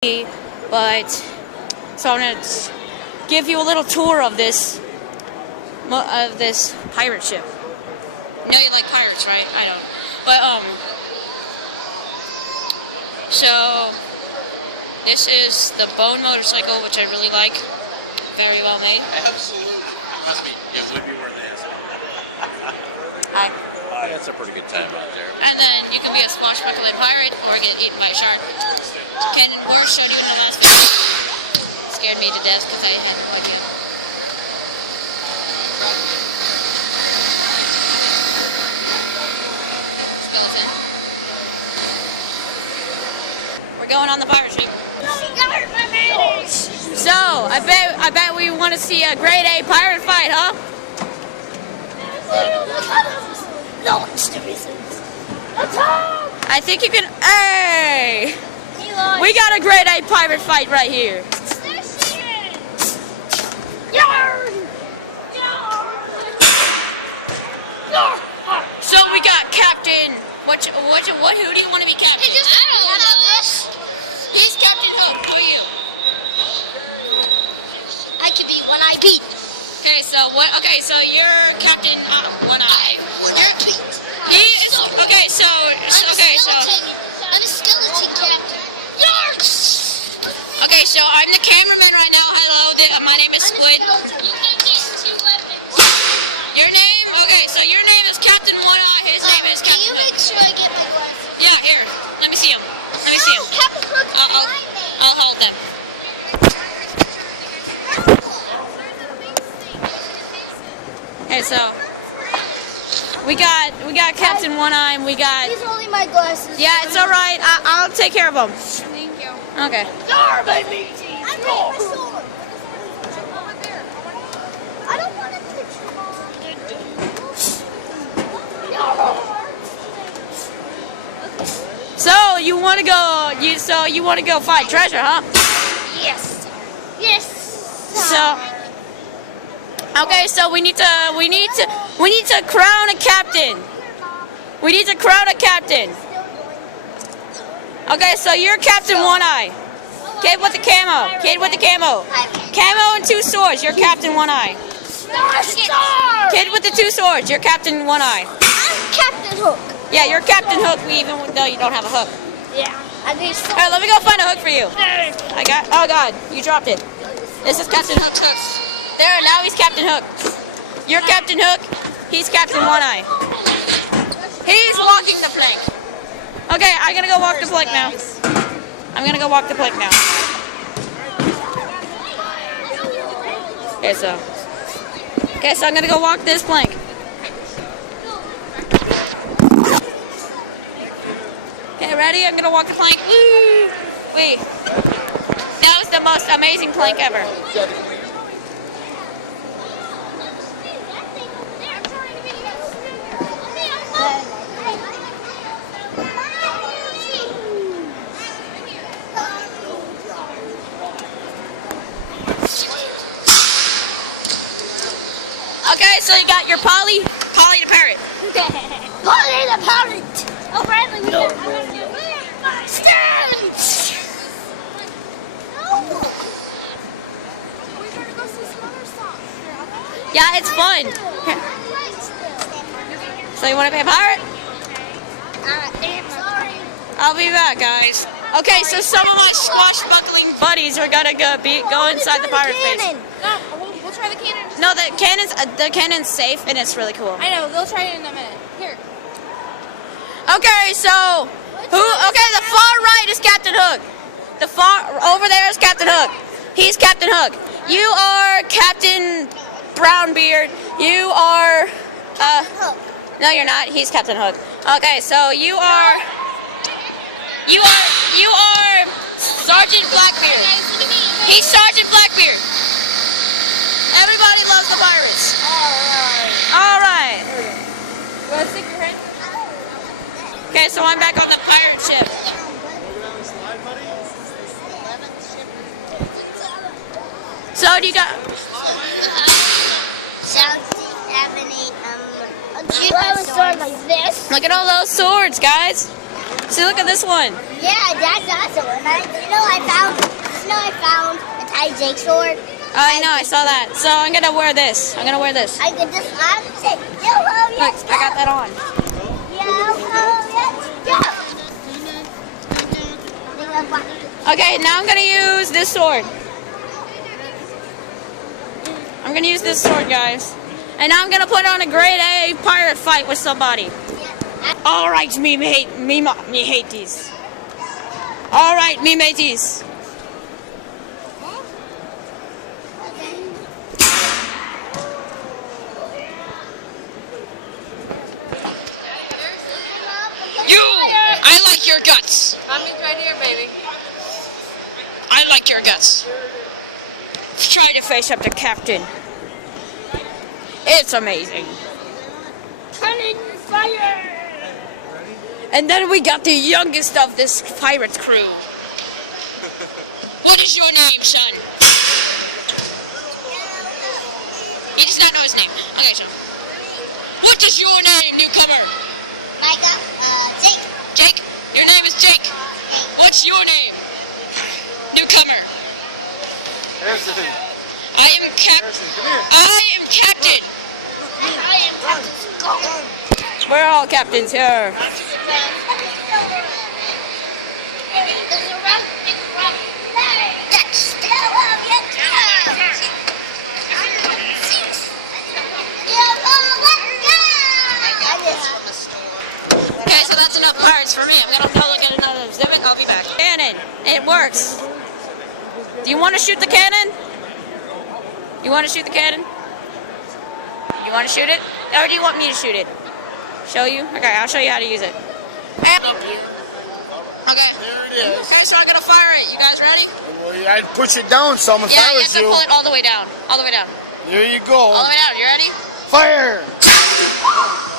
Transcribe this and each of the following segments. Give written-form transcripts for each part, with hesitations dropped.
But so I'm gonna give you a little tour of this pirate ship. You know you like pirates, right? I don't. But so this is the Bone motorcycle, which I really like. Very well made. Absolutely. It must be. It would be worth asking. Hi. That's a pretty good time out there. And then you can be a swashbuckling pirate or get eaten by a shark. Ken and Boris showed you in the last video. Scared me to death because I had no idea. We're going on the pirate ship. So I bet we want to see a grade A pirate fight, huh? I think you can. Hey! We got a grade A pirate fight right here. So we got Captain. Who do you want to be Captain? He's Captain Hook. Who are you? I could be One Eye Pete. Okay, so what? Okay, so you're Captain One Eye. He is. Okay, so I'm a skeleton captain. Yards! Okay, so I'm the cameraman right now. Hello, my name is Squid. You can get 2 weapons. Your name? Okay, so your name is Captain One Eye. His name is Can Captain. you make sure I get my glasses? Yeah, here. Let me see him. Let me see him. Captain Hook. I'll hold them. Okay, so we got Captain One Eye, and we got. He's holding my glasses. Yeah, it's all right. I'll take care of him. Thank you. Okay. Darn, my meaties! I need my sword. I don't want to touch So you want to go? You want to go find treasure, huh? Yes. Yes. So. Okay, so we need to crown a captain. We need to crown a captain. Okay, so you're Captain One Eye. Kid with the camo. Kid with the camo. Camo and 2 swords. You're Captain One Eye. Kid with the 2 swords. You're Captain One Eye. I'm Captain Hook. Yeah, you're Captain Hook. Even though you don't have a hook. Yeah. I need All right, let me go find a hook for you. Oh God, you dropped it. This is Captain Hook's hook. There, now he's Captain Hook. You're Captain Hook. He's Captain One Eye. He's walking the plank. Okay, I'm gonna go walk the plank now. I'm gonna go walk the plank now. Okay, so I'm gonna go walk this plank. Okay, ready? I'm gonna walk the plank. Woo! Wait. That was the most amazing plank ever. Okay, so you got your Polly the parrot. Polly the parrot. Oh, Bradley, we can. Stand! No. Yeah, it's fun. So you want to be a pirate? Sorry. I'll be back, guys. Okay, so some of my swashbuckling buddies are gonna go inside the pirate base. No, we'll try the cannon. No, the cannon's safe and it's really cool. I know, we'll try it in a minute. Here. Okay, so okay, the far right is Captain Hook. The far over there is Captain Hook. He's Captain Hook. You are Captain Brownbeard. You are no, you're not. He's Captain Hook. Okay, so you are Sergeant Blackbeard. He's Sergeant Blackbeard. Everybody loves the pirates. All right. You want to stick your head? Okay, so I'm back on the pirate ship. So do you got? 7, 8. I have a sword like this. Look at all those swords, guys. See, look at this one. Yeah, that's awesome. And I found a Ty Jake sword. Oh, I know, I saw that. So I'm gonna wear this. I'm gonna wear this. I could just say, yo, Look, I got that on. Okay, now I'm gonna use this sword. I'm gonna use this sword, guys. And now I'm gonna put on a grade A pirate fight with somebody. All right, me mateys. All right, me mateys. You! I like your guts. Mommy's right here, baby. I like your guts. Try to face up to Captain. It's amazing. Turning fire! And then we got the youngest of this pirate crew. What is your name, son? He does not know his name. Okay, son. What is your name, newcomer? Jake. Jake? Your name is Jake. What's your name? Newcomer. Harrison. I am Harrison, come here. I am Captain. I am Captain. We're all captains here. Okay, so that's enough pirates for me. I'm gonna go look at another exhibit. I'll be back. Cannon. It works. Do you want to shoot the cannon? You want to shoot the cannon? You want to shoot it? Or do you want me to shoot it? Show you? Okay, I'll show you how to use it. Okay. There it is. Okay, so I'm gonna fire it. You guys ready? Well, I'd push it down some if Yeah, I you was have to pull it all the way down. All the way down. There you All go. the way down. You ready? Fire!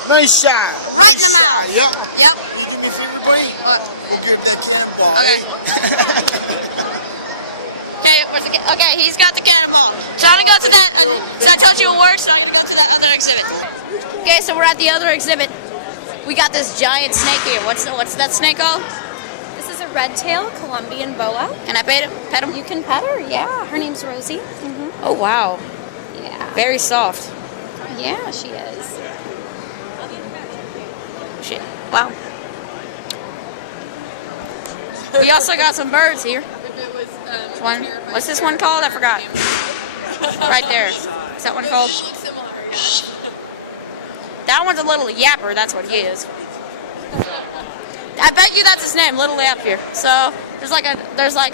Nice shot. Right in Nice the shot. mouth. Yep. Yep. Do me a favor, buddy. Go get that cannonball. Okay. Okay, he's got the cannonball. So I'm gonna go to that. So I told you it works. So I'm gonna go to that other exhibit. Okay, so we're at the other exhibit. We got this giant snake here. What's that snake called? This is a red-tailed Colombian boa. Can I pet him? Pet him? You can pet her, yeah. Her name's Rosie. Oh wow, Yeah. very soft. Yeah, she is. Shit. Wow. We also got some birds here. One. What's this one called? I forgot. Right there. Is that one called? That one's a little yapper. That's what he is. I bet you that's his name, Little Yap here. So there's like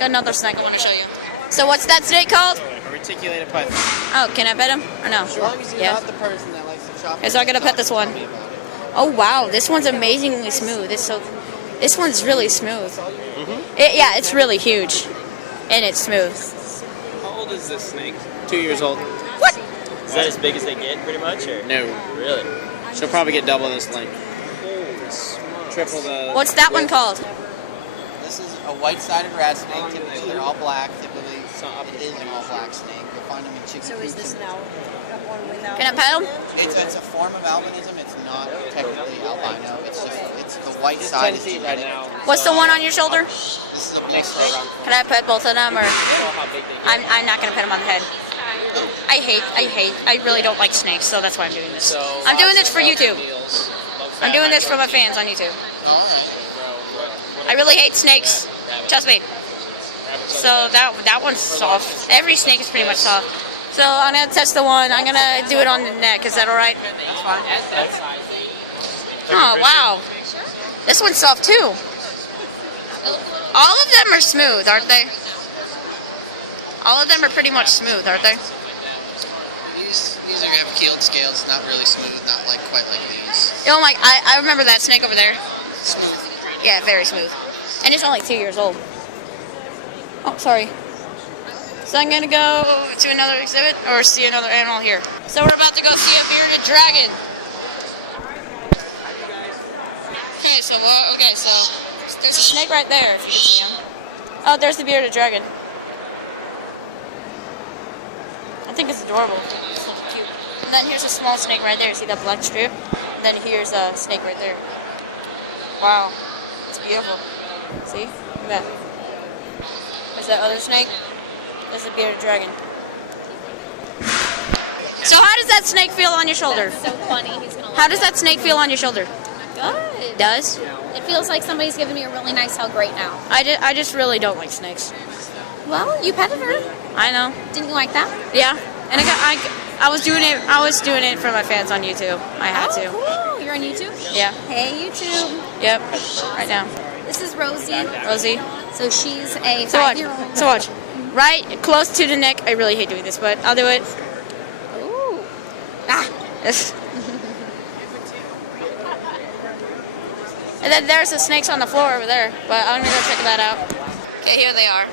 another snake I want to show you. So what's that snake called? A reticulated python. Oh, can I pet him or no? As long as you're Yeah. not the person that likes to chop. Okay, so I'm gonna pet this one. Tell me about it. Oh wow, this one's amazingly smooth. This one's really smooth. Yeah, it's really huge, and it's smooth. How old is this snake? 2 years old. What? Is that as big as they get, pretty much, or? No. Really? She'll probably get double this length. Triple the. What's that one called? This is a white-sided rat snake. Typically, they're all black. Typically, it is an all-black snake. You'll find them in chicken coops. Can I pet him? It's a form of albinism. It's not technically albino. It's the white side is feet right genetic. now. What's the one on your shoulder? This is a Next mixed program. Can I pet both of them, or How big they get. I'm not gonna pet him on the head. I really don't like snakes, so that's why I'm doing this. So, I'm doing this lots for of YouTube. meals, low I'm fat, doing this for my high fans on YouTube. protein. I really hate snakes. Trust me. So that one's soft. Every snake is pretty much soft. So I'm gonna test the one. I'm gonna do it on the neck. Is that all right? That's fine. Oh wow, this one's soft too. All of them are smooth, aren't they? All of them are pretty much smooth, aren't they? These are have keeled scales. Not really smooth. Not like quite like these. Oh my! I remember that snake over there. Yeah, very smooth. And it's only 2 years old. Oh, sorry. So I'm gonna go to another exhibit or see another animal here. So we're about to go see a bearded dragon. Okay, so there's a snake right there. If you see him. Oh, there's the bearded dragon. I think it's adorable. It's so cute. And then here's a small snake right there. See that black strip? And then here's a snake right there. Wow. It's Beautiful. See? Look at that. There's that other snake. There's a bearded dragon. So how does that snake feel on your shoulder? That's so funny. He's gonna. How does that snake feel on your shoulder? Good. Does? It feels like somebody's giving me a really nice hug right now. I just really don't like snakes. Well, you petted her. I know. Didn't you like that? Yeah. And I was doing it for my fans on YouTube. I had to. Cool. You're on YouTube? Yeah. Hey, YouTube. Yep. Right now. This is Rosie. Rosie. So she's a So watch. 5-year-old. So watch. Right close to the neck. I really hate doing this, but I'll do it. Ooh. Ah. And then there's the snakes on the floor over there, but I'm gonna go check that out. Okay, here they are.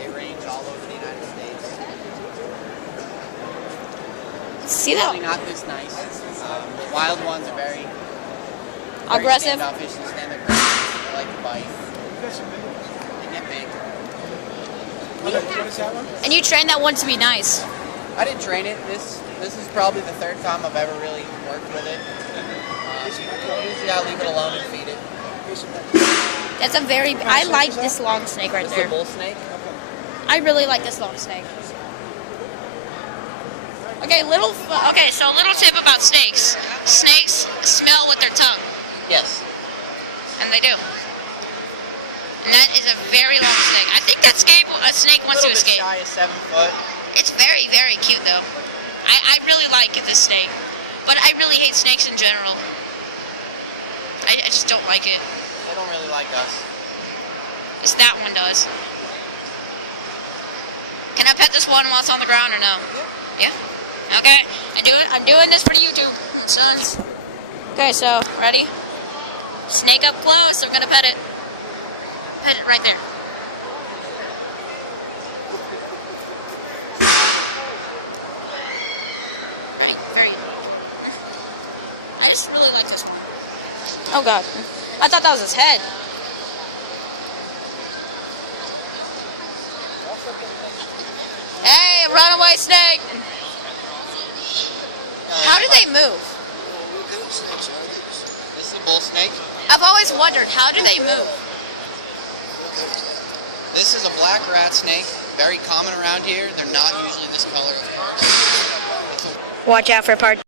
They range all over the United States. See Probably that? not this nice. The wild ones are very Aggressive. standoffish and stand their ground. They like to bite. They get big. And you trained that one to be nice. I didn't train it. This is probably the third time I've ever really worked with it. Usually I leave it alone and feed it. That's a very. I like this long snake right This is there. a bull snake. I really like this long snake. Okay, so little tip about snakes. Snakes smell with their tongue, Yes. and they do. And that is a very long snake. I think that a snake wants to escape. Shy of 7 foot. It's very, very cute though. I really like this snake, but I really hate snakes in general. I just don't like it. They don't really like us. Yes, that one does. Can I pet this one while it's on the ground or no? Yeah? Okay. I'm doing this for YouTube, sons. Okay, so, ready? Snake up close. I'm gonna pet it. Pet it right there. Right, very. I just really like this one. Oh god. I thought that was his head. Hey, runaway snake! How do they move? This is a bull snake. I've always wondered, how do they move? This is a black rat snake. Very common around here. They're not usually this color. Watch out for part